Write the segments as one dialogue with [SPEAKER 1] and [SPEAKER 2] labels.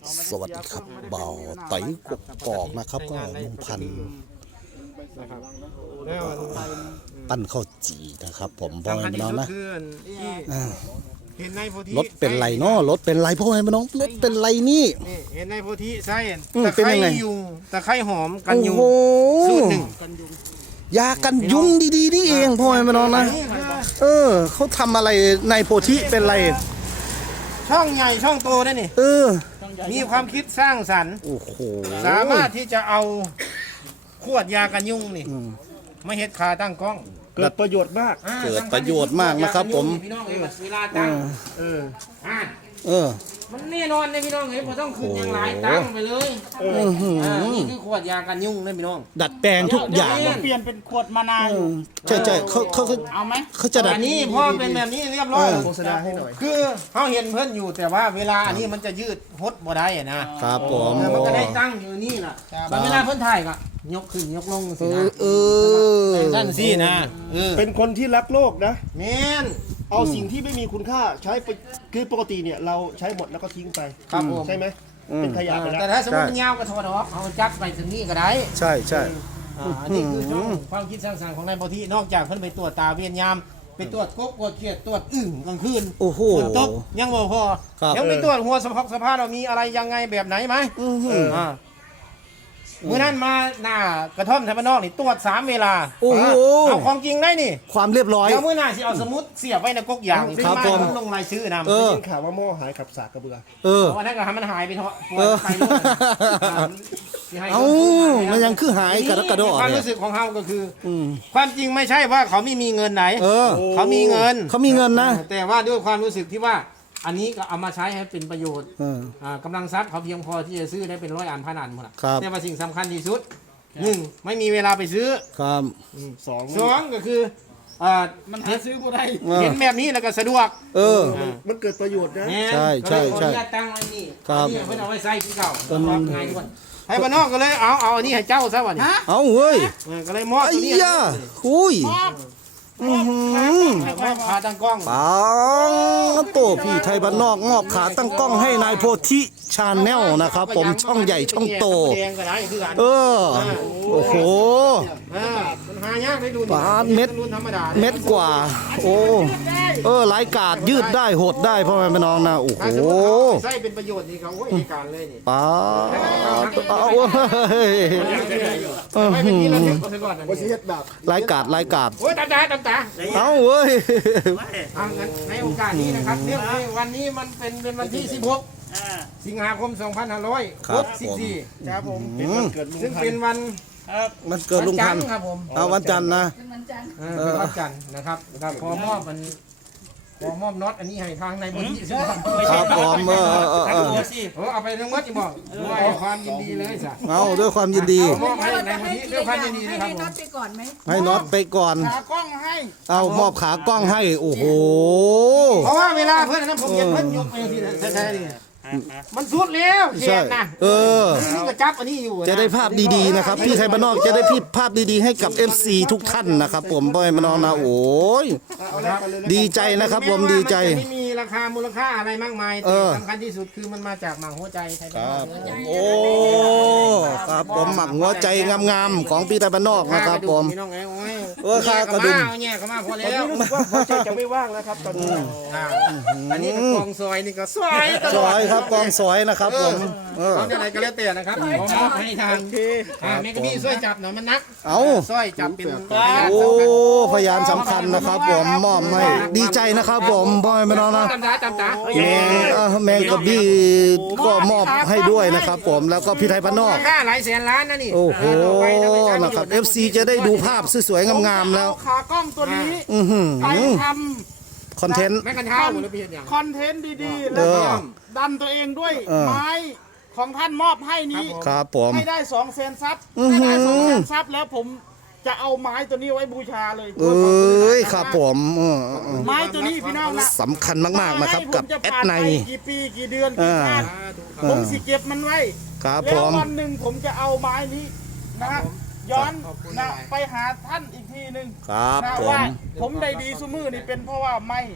[SPEAKER 1] สวัสดีครับบ่าวไต่กกอกนะครับก็ลุงพันธุ์ปั้นข้าวจีนะครับผมพ่อแม่พี่น้องนะรถเป็นไรเนาะรถเป็นไรพ่อแม่พี่น้องรถเป็นไรนี่
[SPEAKER 2] เห็นในโพธิไส้ตะไคร้ยุงตะไคร้หอมกันยุงสูตรหนึ่ง
[SPEAKER 1] ยากันยุงดีๆนี่เองพ่อแม่พี่น้องนะเขาทำอะไรในโพธิเป็นไร
[SPEAKER 2] ช่องใหญ่ช่องโตได้นี่มีความคิดสร้างสรรค์สามารถที่จะเอาขวดยากันยุงนี่มาเฮ็ดขาตั้งกล้อง
[SPEAKER 3] เกิดประโยชน์มาก
[SPEAKER 1] นะครับผม
[SPEAKER 2] พี่น้องเวลาตั้งมันแน่นอนเลยพี่น้องพอต้องคืนอย่างไรตั้งไปเลยนี่คือขวดยากันยุงเลยพี่น้อง
[SPEAKER 1] ดัดแปลงทุกอย่าง
[SPEAKER 3] เปลี่ยนเป็นขวดมานาว
[SPEAKER 1] ใช่เขา
[SPEAKER 3] เอาไหม
[SPEAKER 1] เขาจะดัด
[SPEAKER 2] นี่พอเป็นแบบนี้เรียบร้อย
[SPEAKER 3] โฆษณาให้หน่อย
[SPEAKER 2] คือเขาเห็นเพื่อนอยู่แต่ว่าเวลาอันนี้มันจะยืดหดบ่ได้
[SPEAKER 1] นะครับผม
[SPEAKER 2] มันก็ได้ตั้งอยู่นี่แหละเวลาเพื่อนถ่ายก็ยกขึ้นยกลงสินะท่านสินะ
[SPEAKER 3] เป็นคนที่รักโลกนะ
[SPEAKER 2] แม่น
[SPEAKER 3] เอาสิ่งที่ไม่มีคุณค่าใช้ไปคือปกติเนี่ยเราใช้หมดแล้วก็ทิ้งไปใช่ไหมเป็นขยะไปแล้ว
[SPEAKER 2] แต่ถ้าสมมติมันยาวก็ถอดออกเอาจับไปถึงนี่ก็ได้
[SPEAKER 1] ใช่
[SPEAKER 2] อันนี้คือความคิดสร้างสรรค์ของนายโพธินอกจากเพิ่นไปตรวจตาเวียนยามไปตรวจกบตรวจเขียดตรวจอึ่งกลางคืนฝนตกยังบ่พอยังไปตรวจหัวสภาพเรามีอะไรยังไงแบบไหนไหมเมื่อนั้นมาหน้ากระท่อมไทยบ้านนอกนี่ตรวจ3 เวลาเอาของจริงได้นี่
[SPEAKER 1] ความเรียบร้อย
[SPEAKER 2] เดี๋ยวเมื่อหน้าสิเอาสมุดเสียบไว้ในก๊กยางนี่มาลงรายชื่อนำ
[SPEAKER 3] ได้ยินข่าวว่าหม้อหายขับสากกระเบือ
[SPEAKER 2] วันนั้นก็ทำมันหายไปเถอะไป
[SPEAKER 1] มันยังคือหายกระโดด
[SPEAKER 2] ความรู้สึกของเขาก็คือความจริงไม่ใช่ว่าเขาไม่มีเงินไหนเขามีเงิน
[SPEAKER 1] นะ
[SPEAKER 2] แต่ว่าด้วยความรู้สึกที่ว่าอันนี้ก็เอามาใช้ให้เป็นประโยชน์กำลังทรัพย์เขาเพียงพอที่จะซื้อได้เป็น100 อัน1,000 อันหมดแต่ว่าสิ่งสำคัญที่สุด1ไม่มีเวลาไปซื้อ
[SPEAKER 1] ครับ
[SPEAKER 2] 2ก็คือ
[SPEAKER 3] มันหาซื้อบ่ได้
[SPEAKER 2] เห็นแบบนี้แล้วก็สะดวก
[SPEAKER 3] มันเกิดประโยชน์นะ
[SPEAKER 1] ใช่
[SPEAKER 2] ตั้งไว้นี่เพื่อเอาไว้ใส่ที่เก่าง่ายด้วยให้บ้านนอกก็เลยเอาอันนี้ให้เจ้าซะวันนี้
[SPEAKER 1] เอาเว้ย
[SPEAKER 2] ก็เลยมอบตัวนี้
[SPEAKER 1] คุย
[SPEAKER 2] ขาตั้งกล้อง
[SPEAKER 1] โตพี่ไทยบ้านนอกมอบขาตั้งกล้องให้นายโพธิชาแนลนะครับผมช่องใหญ่ช่องโตโอ้โหปาดเม็ดกว่าหลายกาดยืดได้หดได้พ่อแม่พี่น้องนะโอ้โห
[SPEAKER 2] ใช้เป็นประโยชน์นี่เขาการเลยนี่
[SPEAKER 1] ปาหลายกาด
[SPEAKER 2] โอ้ยตา
[SPEAKER 1] เอาเว้ย
[SPEAKER 2] ในโอกาสนี้นะครับเรื่องวันนี้มันเป็นวันที่16 สิงหาคม 2564ครับผมซึ่งเป็นวัน
[SPEAKER 1] เกิดลุงพันธุ์
[SPEAKER 2] ครับผม
[SPEAKER 1] วันจันทร์นะ
[SPEAKER 2] เป็นวันจันทร์นะครับพอมอบน็อตอันนี้ให้ทางในบริษัท
[SPEAKER 1] ครับผม
[SPEAKER 2] เอาไปทั้งหมดจะบอกด้วยความยินดีเลยจ้ะ
[SPEAKER 1] ด้วยความยินดี
[SPEAKER 2] มอบให้ในบริษัทด้วยความยินดีนะครับผม
[SPEAKER 1] ให้น็อตไปก่อน
[SPEAKER 3] ขากล้องให้
[SPEAKER 1] มอบขากล้องให้โอ้โห
[SPEAKER 2] เพราะว่าเวลาเพื่อนนั้นผมเห็นเพื่อนยกไปที่แท้ๆนี่มันสุดแล้วเขียนนะนี่ก็จับอันนี้อยู่
[SPEAKER 1] จะได้ภาพดีๆนะครับพี่ไทยบ้านนอกจะได้ภาพดีๆให้กับ FC ทุกท่านนะครับผมพ่อแม่พี่น้องนะโอ้ยดีใจนะครับผมดีใจ
[SPEAKER 2] ไม่มีราคามูลค่าอะไรมากมายแต่สำคัญที่สุดคือมันมาจากหมักหัวใจไทยบ้านนอก
[SPEAKER 1] โอ้ครับผมหมักหัวใจงามๆของพี่ไทยบ้านนอกนะครับผม
[SPEAKER 2] ค่ากระดุมเนี่ยเขามาพอแล้ว
[SPEAKER 3] หัวใจจะไม่ว่างนะครับตอนนี้
[SPEAKER 2] อันนี้กองซอยนี่ก็ซอย
[SPEAKER 1] ครับกองสวยนะครับผม
[SPEAKER 2] เอาอะไรก็แล้วแต่นะครับผมมอบให้ทางแม่กระบี่ช่วยจับหน่อยมันนักช่วยจับเป็น
[SPEAKER 1] พยานสำคัญนะครับผมมอบให้ดีใจนะครับผมพ่อแม่พี่น้องนะแมงกระบี่ก็มอบให้ด้วยนะครับผมแล้วก็พี่ไทยบ้านนอก
[SPEAKER 2] ค่าหลายแสนล้านนะนี่
[SPEAKER 1] โอ้โหนะครับ FC จะได้ดูภาพสวยๆงามๆแล้ว
[SPEAKER 3] ขากล้องตัวนี้ไปทำ
[SPEAKER 1] คอนเทนต์
[SPEAKER 3] คอนเทนต์ดีๆแล้วก็ดันตัวเองด้วยไม้ของท่านมอบให้นี้
[SPEAKER 1] ครับผม
[SPEAKER 3] ให้ได้2 แสนซับให้ได้2 แสนซับแล้วผมจะเอาไม้ตัวนี้ไว้บูชาเลย
[SPEAKER 1] ครับผม
[SPEAKER 3] ไม้ตัวนี้พี่น้องนะ
[SPEAKER 1] สำคัญมากๆนะครับกับแอดไน
[SPEAKER 3] กี่ปีกี่เดือนกี่ชาติผมสิเก็บมันไว้แล้ววันหนึ่งผมจะเอาไม้นี้นะย้อนนะไปหาท่านอีกทีหนึ่ง
[SPEAKER 1] ครับ
[SPEAKER 3] ว่าผมได้ดีซุมือนี่เป็นเพราะว่าไม้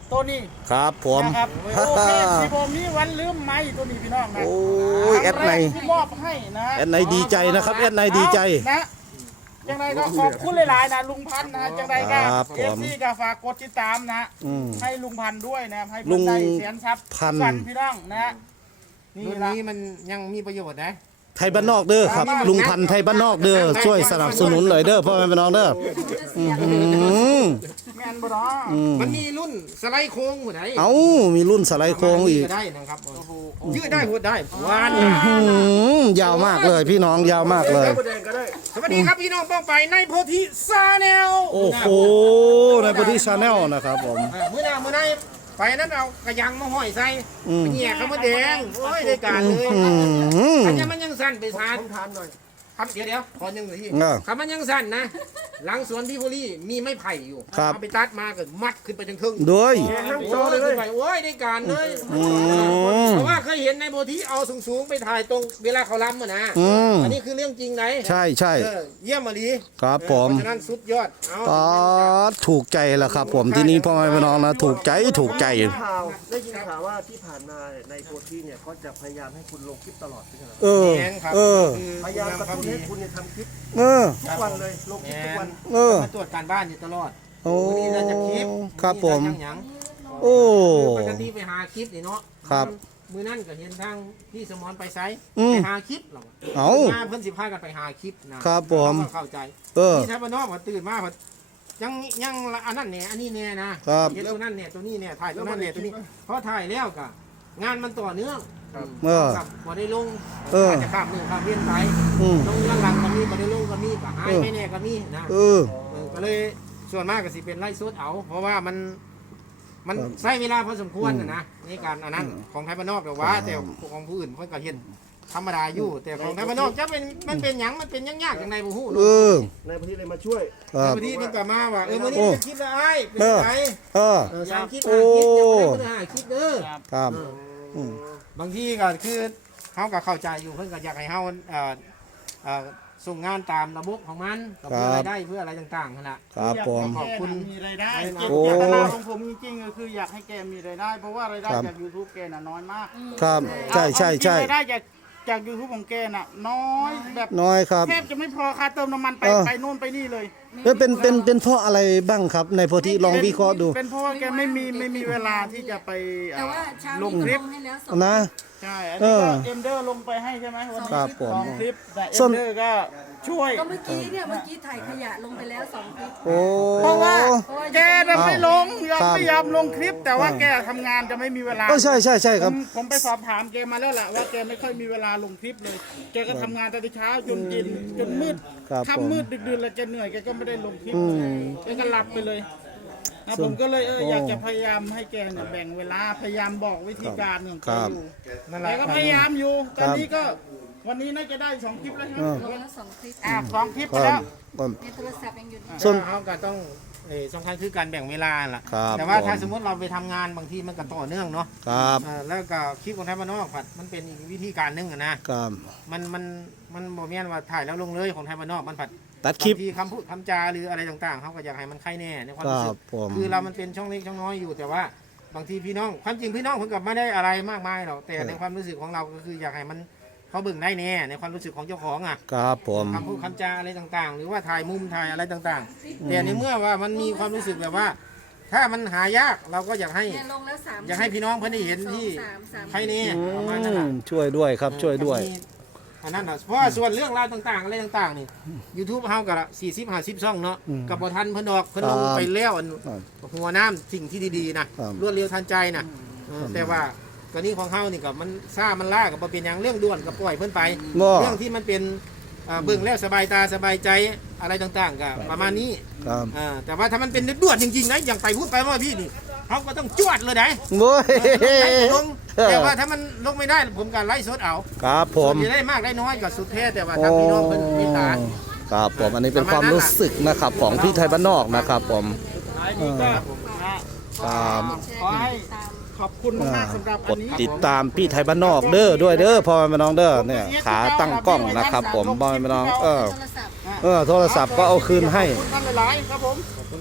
[SPEAKER 3] ตัวนี้
[SPEAKER 1] ครับผม
[SPEAKER 3] นะครับโอเคที่ผมมีวันลืมไม้ตัวนี้พี่น้องนะ
[SPEAKER 1] โอ้ยแอดใน
[SPEAKER 3] ที่มอบให้นะ
[SPEAKER 1] แอดในดีใจนะครับแอดในดีใจ
[SPEAKER 3] นะจังไรก็ขอบคุณหลายๆนะลุงพันธ์นะจังไรก็
[SPEAKER 1] ครับผม
[SPEAKER 3] FC ก็ฝากกดติดตามนะ
[SPEAKER 1] อืม
[SPEAKER 3] ให้ลุงพันธ์ด้วยนะให้
[SPEAKER 1] ลุ
[SPEAKER 3] เพื่อน
[SPEAKER 1] ง
[SPEAKER 3] ได้เสียนทรัพย์
[SPEAKER 1] พันธ์
[SPEAKER 3] กันพี่น้องนะนี่
[SPEAKER 2] รุ่น
[SPEAKER 3] ละ
[SPEAKER 2] นี้มันยังมีประโยชน์นะ
[SPEAKER 1] ไทยบ้านนอกเด้อครับลุงพันธุ์ไทยบ้านนอกเด้อช่วยสนับสนุนหน่อยเด้อพ่อแม่พี่น้องเด้ออืม
[SPEAKER 3] แม่นบ่เนาะ
[SPEAKER 2] มันมีรุ่นสไลด์โค้งหัวไหน
[SPEAKER 1] เอ้ามีรุ่นสไลด์โค้งอีก
[SPEAKER 2] ได้นะครับยืดได้หดได้วาน
[SPEAKER 1] ยาวมากเลยพี่น้องยาวมากเลย
[SPEAKER 2] สวัสดีครับพี่น้องป้องไปในโพธิซาแนล
[SPEAKER 1] โอ้โหในบริชาแนลนะครับผม
[SPEAKER 2] มื้อหน้าไปนั้นเอากระยังมาห้อยใส่
[SPEAKER 1] อืม
[SPEAKER 2] ไปแย่เขามาแดงโอ้ยได้การเลย
[SPEAKER 1] อืม
[SPEAKER 2] อันนี้มันยังสั้นไปทานทานหน่อยครับเดี๋ยวขอหนึ่งหน่อยที่
[SPEAKER 1] อ่า
[SPEAKER 2] ครับมันยังสั้นนะ หลังสวนพี่โพลี่มีไม้ไผ่อยู่
[SPEAKER 1] ครับ
[SPEAKER 2] เอาไปตัดมาก็มัดขึ้นไปถึงครึ่ง
[SPEAKER 1] ด้วย
[SPEAKER 2] โอ้ยขึ้นไปโอ้ยได้การเลย
[SPEAKER 1] อืม
[SPEAKER 2] เพราะว่าเคยเห็นในโพธิเอาสูงๆไปถ่ายตรงเวลาเขาล้ำอะนะ
[SPEAKER 1] อืม
[SPEAKER 2] อันนี้คือเรื่องจริงไหน
[SPEAKER 1] ใช่ใช่
[SPEAKER 2] เยี่ยมมาลี
[SPEAKER 1] ครับผม
[SPEAKER 2] เพราะฉะนั้นสุดยอดเอา
[SPEAKER 1] อ๋อถูกใจแล้วครับผมที่นี่พ่อแม่พี่น้องนะถูกใจถูกใจ
[SPEAKER 4] ข่าวได้ยินข่าวว่าที่ผ่านมาในโพธิเนี่ยเขาจะพยายามให้คุณลงคลิปตลอดใช่ไหมครับ
[SPEAKER 1] เออ
[SPEAKER 2] แม่นครับ
[SPEAKER 1] เออ
[SPEAKER 2] คือ
[SPEAKER 4] พยายามกระตุ้นให้คุณเนี่ยทำคลิป
[SPEAKER 1] เออ
[SPEAKER 4] ทุกวันเลยลงคลิปทุกวัน
[SPEAKER 1] เออ
[SPEAKER 2] มาตรวจการบ้านอยู่ตลอด
[SPEAKER 1] โอ้
[SPEAKER 2] วันนี้เราจะคลิป
[SPEAKER 1] ครับผม
[SPEAKER 2] วันนี้เราจะหยัง
[SPEAKER 1] โอ้
[SPEAKER 2] ปกติไปหาคลิปนี่เนาะ
[SPEAKER 1] ครับ
[SPEAKER 2] มือนั่นก็เห็นทางพี่สมรไปไซส์
[SPEAKER 1] อืม
[SPEAKER 2] ไปหาคลิปหรอก
[SPEAKER 1] เอ้า
[SPEAKER 2] มาเพิ่นสิพากันไปหาคลิปนะครับ
[SPEAKER 1] ผม
[SPEAKER 2] เราก็เข้าใจ
[SPEAKER 1] เออ
[SPEAKER 2] ที่ถ้าบ้านนอกพอตื่นมาพอยังอันนั้นเนี่ยอันนี้เนี่ยนะครับ เห็นตัวนั้นเนี่ยตัวนี้เนี่ยถ่ายตัวนั้นเนี่ยตัวนี้พอถ่ายแล้วก็งานมันต่อเนื่อง
[SPEAKER 1] เออ
[SPEAKER 2] ครับพอได้ลง
[SPEAKER 1] เออ
[SPEAKER 2] อาจจะข้ามหนึ่งข้ามเวียนไป
[SPEAKER 1] อืม
[SPEAKER 2] ลงย้อนหลังก็มีพอได้ลงก็มีก็หายไม่แน่ก็มีนะ
[SPEAKER 1] เออ
[SPEAKER 2] ก็เลยส่วนมากก็สิเป็นไล่สดเอา เพราะว่ามัน
[SPEAKER 1] ครับ
[SPEAKER 2] ใช้เวลาพอสมควรนะในการอันนั้นของไทยบ้านนอกแต่ว่า แต่ของผู้อื่นเพิ่นก็เห็นธรรมดาอยู่ แต่ของไทยบ้านนอกจะเป็นมันเป็นหยังมันเป็นยากๆอย่างไรบ่ฮู้
[SPEAKER 1] เออ
[SPEAKER 4] ในโพธิเลยมาช่วย
[SPEAKER 1] ครับ
[SPEAKER 2] บางทีมันก็มาว่ามื้อนี้
[SPEAKER 1] โอ้
[SPEAKER 2] เป็นคลิปละอ้ายเป็นไง
[SPEAKER 1] เออ
[SPEAKER 2] สามคลิป
[SPEAKER 1] โอ้
[SPEAKER 2] ห้าคลิปยังไม่ได้เพิ่นหาคลิปเด้อ
[SPEAKER 1] ครับอืม
[SPEAKER 2] บางทีก็คือเฮาก็เข้าใจอยู่เพิ่นก็อยากให้เฮาส่งงานตามระบบของมันก็เพื่อรายได้เพื่ออะไรต่างๆนั่นแหละ
[SPEAKER 1] ครับผม
[SPEAKER 3] ขอบคุณมีรายได้
[SPEAKER 2] โอ้
[SPEAKER 3] เจตนาของผมจริงๆก็คืออยากให้แกมีรายได้ เพราะว่ารายได้
[SPEAKER 1] ครับ
[SPEAKER 3] จาก YouTube แกน่ะน้อยมาก
[SPEAKER 1] ครับใช่ใช่ใช่
[SPEAKER 3] เอาจริงๆรายได้จาก YouTube ของแกน่ะน้อยแบบ
[SPEAKER 1] น้อยครับ
[SPEAKER 3] แทบจะไม่พอค่าเติมน้ำมันไป
[SPEAKER 1] เออ
[SPEAKER 3] ไปนู่นไปนี่เลย
[SPEAKER 1] แล้วเป็นเพราะอะไรบ้างครับ ในโพธิลองวิเคราะห์ดู
[SPEAKER 3] เป็นเพราะว่าแกไม่มีเวลาที่จะไป
[SPEAKER 5] แต่ว่าเช้า
[SPEAKER 3] ลง
[SPEAKER 5] นี้
[SPEAKER 3] ค
[SPEAKER 5] ก็
[SPEAKER 3] ลิป
[SPEAKER 5] ลงให้แล้วสอง
[SPEAKER 1] นะ
[SPEAKER 3] ใช่อันนี้ก็
[SPEAKER 1] เออ
[SPEAKER 3] เอ็มเดอร์ลงไปให้ใช่ไหมวันนี้
[SPEAKER 1] ครับผม
[SPEAKER 3] สองคลิปแต่เอ็
[SPEAKER 1] ส่วน
[SPEAKER 3] มเดอร์ก็ช่วย
[SPEAKER 5] ก็เมื่อกี้เนี่ยเมื่อกี้ถ่ายขยะลงไปแล้วสองคลิป
[SPEAKER 1] โอ้
[SPEAKER 3] เพราะว่าแกน่ะไม่ลงยอม
[SPEAKER 1] ครับ
[SPEAKER 3] ไม่ยอมลงคลิป แต่ว่าแกทำงานจะไม่มีเวลา
[SPEAKER 1] ก็ใช่ใช่ใช่ครับ
[SPEAKER 3] ผมไปสอบถามแกมาแล้วล่ะว่าแกไม่ค่อยมีเวลาลงคลิปเลย แกก็ทำงานตั้งแต่เช้าจนเย็นจนมืด
[SPEAKER 1] ครับผม
[SPEAKER 3] ค่ำมืดดึกดื่นแล้วแกเหนื่อยแกก็ไม่ได้ลงคลิป
[SPEAKER 1] อื
[SPEAKER 3] เลย
[SPEAKER 1] ม
[SPEAKER 3] แกก็หลับไปเลยนะผมก็เลยอยากจะพยายามให้แกเนี่ยแบ่งเวลาพยายามบอกวิธีการของแกอยู่
[SPEAKER 2] นั่นแห
[SPEAKER 3] แก
[SPEAKER 2] ละ
[SPEAKER 3] ก็พยายามอยู่ ตอนนี้ก็วันนี้น่าจะได้2คลิปแล้วใช่ไหม
[SPEAKER 5] ลงแล้วสองคลิป
[SPEAKER 3] 2คลิป
[SPEAKER 1] ค
[SPEAKER 3] ไป
[SPEAKER 1] รั
[SPEAKER 3] แล้
[SPEAKER 1] บ
[SPEAKER 3] ว
[SPEAKER 5] ในโทรศัพท์ยังอยู่
[SPEAKER 1] ส่วน
[SPEAKER 2] เขาก็ต้องสำคัญคือการแบ่งเวลาล่ะ
[SPEAKER 1] ครับ
[SPEAKER 2] แต่ว่า
[SPEAKER 1] ผม
[SPEAKER 2] ถ้าสมมติเราไปทำงานบางทีมันก็ต่อเนื่องเนาะ
[SPEAKER 1] ครับ
[SPEAKER 2] แล้วก็คลิปของไทยบ้านนอกผัดมันเป็นอีกวิธีการหนึงอะนะครับ มันโมเมนว่าถ่ายแล้วลงเลยของไทยบ้านนอกมันผัด
[SPEAKER 1] ตัดคลิป
[SPEAKER 2] บางทีคำพูดคำจาหรืออะไรต่างๆเขาก็อยากให้มันใครแน่ในความ
[SPEAKER 1] ค
[SPEAKER 2] รู้
[SPEAKER 1] รั
[SPEAKER 2] สึ
[SPEAKER 1] บ
[SPEAKER 2] ก
[SPEAKER 1] ผม
[SPEAKER 2] คือเรามันเป็นช่องเล็กช่องน้อยอยู่แต่ว่าบางทีพี่น้องความจริงพี่น้องเพิ่งกับไม่ได้อะไรมากมายหรอกแต่ในความรู้สึกของเราก็คืออยากให้มันเขาเบิ่งได้แน่ในความรู้สึกของเจ้าของอ่ะ
[SPEAKER 1] ครับผม
[SPEAKER 2] คำพูดคำจาอะไรต่างๆ หรือว่าถ่ายมุมถ่ายอะไรต่างๆ แต่ในเมื่อว่ามันมีความรู้สึกแบบว่า ถ้ามันหายากเราก็อยากให้
[SPEAKER 5] เนี่ยลงแล้วสาม
[SPEAKER 2] อยากให้พี่น้องเพื่อนได้เห็นที่
[SPEAKER 5] สามสาม
[SPEAKER 2] ใครนี่ประมาณนั้น
[SPEAKER 1] อื
[SPEAKER 2] น่ะ
[SPEAKER 1] มช่วยด้วยครับช่วยด้วย
[SPEAKER 2] อันนั้นนะเพราะว่าส่วนเรื่องราวต่างๆอะไรต่างๆนี่ YouTube เฮากับ40-50ช่องเนาะ
[SPEAKER 1] อืม
[SPEAKER 2] กับบทันเพิ่นดอกเพิ่นลง
[SPEAKER 1] ครับ
[SPEAKER 2] ไปแล้วอัน
[SPEAKER 1] ครับ
[SPEAKER 2] หัวน้ำสิ่งที่ดีๆนะครับ รวดเร็วทันใจนะแต่ว่ากรณีของเฮานี่กับมันซ่ามันล่ากับบ่เป็นหยังเรื่องด่วนกับปล่อยเพิ่นไป
[SPEAKER 1] บ่
[SPEAKER 2] เรื่องที่มันเป็นเบิ่งแล้วสบายตาสบายใจอะไรต่างๆก็ประมาณนี้
[SPEAKER 1] ครับ
[SPEAKER 2] แต่ว่าถ้ามันเป็นด่วนจริงๆนะอย่างไปพูดไปว่าพี่นี่เขาก็ต้องจวดเลยนะ
[SPEAKER 1] โว้ย
[SPEAKER 2] ลงแต่ว่าถ้ามันลงไม่ได้ผมก็ไล่สดเอา
[SPEAKER 1] ครับผม
[SPEAKER 2] จะได้มากได้น้อยก็สุดแท้แต่ว่าทางพี่น้องเป็นมีตา
[SPEAKER 1] ครับผมอันนี้เป็นความรู้สึกนะครับของพี่ไทยบ้านนอกนะครับผม
[SPEAKER 3] ท้ายนี้ก็นะ
[SPEAKER 1] ครับ
[SPEAKER 3] ขอให้ขอบคุณมากๆสำหรับ
[SPEAKER 1] ก
[SPEAKER 3] อั
[SPEAKER 1] ด
[SPEAKER 3] นนี้
[SPEAKER 1] ติดตามพี่ไทยบ้านนอกเด้อด้วยเด้อพ่อแม่น้องเด้อเนี่ยขาตั้งกล้องนะครับผมพ่อแม่น้อง
[SPEAKER 5] โทรศัพท์
[SPEAKER 1] โทรศัพท์ก็เอาคืนให้
[SPEAKER 3] ขอบคุณท่านหลายๆครับผม
[SPEAKER 2] ขอบคุณ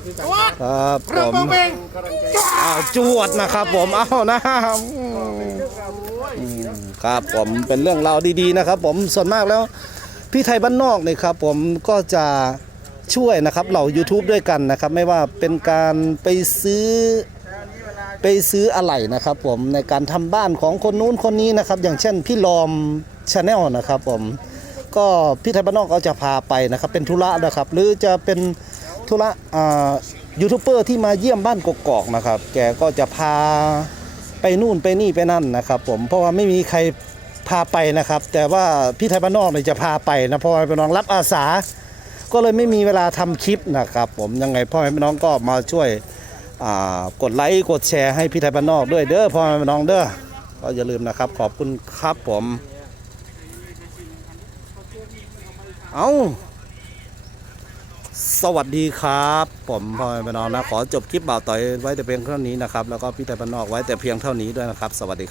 [SPEAKER 1] ครับผ
[SPEAKER 2] เริ่ม
[SPEAKER 1] ม
[SPEAKER 2] เบง
[SPEAKER 1] จวดนะครับผมเอานะครับผมเป็นเรื่องราวดีๆนะครับผมส่วนมากแล้วพี่ไทยบ้านนอกเนี่ยครับผมก็จะช่วยนะครับเหล่า YouTube ด้วยกันนะครับไม่ว่าเป็นการไปซื้ออะไหล่นะครับผมในการทำบ้านของคนนู้นคนนี้นะครับอย่างเช่นพี่ลอมชาแนลนะครับผมก็พี่ไทยบ้านนอกก็จะพาไปนะครับเป็นธุระนะครับหรือจะเป็นธุระยูทูบเบอร์ที่มาเยี่ยมบ้านกกอกนะครับแกก็จะพาไปนู่นไปนี่ไปนั่นนะครับผมเพราะว่าไม่มีใครพาไปนะครับแต่ว่าพี่ไทยบ้านนอกเนี่ยจะพาไปนะเพราะว่าพี่น้องรับอาสาก็เลยไม่มีเวลาทำคลิปนะครับผมยังไงพ่อแม่พี่น้องก็มาช่วยกดไลค์กดแชร์ให้พี่ไทยบ้านนอกด้วยเด้อพ่อแม่พี่น้องเด้อก็อย่าลืมนะครับขอบคุณครับผมเอาสวัสดีครับผมพ่อแม่พี่น้องนะขอจบคลิปบ่าวต่อยไว้แต่เพียงเท่านี้นะครับแล้วก็พี่ไทยบ้านนอกไว้แต่เพียงเท่านี้ด้วยนะครับสวัสดี